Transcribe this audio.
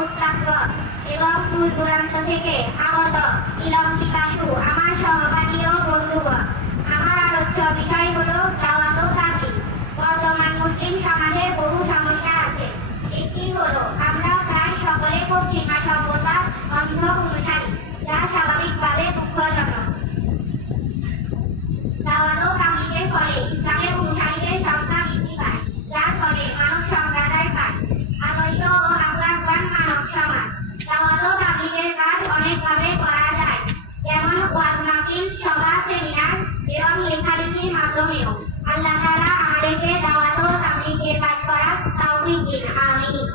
ওস্তাদগণ এবং দূর দূরান্ত থেকে আগত ইলম পিপাসু আমার সহপাঠী ও বন্ধুগণ, আমার আলোচ্য বিষয় হলো দাওয়াত ও তাবলীগ। বর্তমান মুসলিম সমাজে বহু সমস্যা আছে। একটি হলো আমরা প্রায় সকলে পশ্চিমা সভ্যতার অন্ধ অনুসারী, যা স্বাভাবিকভাবে দুঃখজনক। দাওয়াত ও তাবলীগের ফলে ইসলামের অনুসারীদের সংখ্যা বৃদ্ধি পায়, যার ফলে মানব সম্প্রদায় পায় আদর্শ ও আখলাকবান মানব সমাজ। দাওয়াত ও তাবলীগের কাজ অনেকভাবে করা যায়, যেমন ওয়াজ মাহফিল, সভা, সেমিনার এবং লেখালেখির মাধ্যমেও। আল্লাহ তাআলা আমাদেরকে দাওয়াত ও তাবলীগের কাজ করার তৌফিক দিন। আমিন।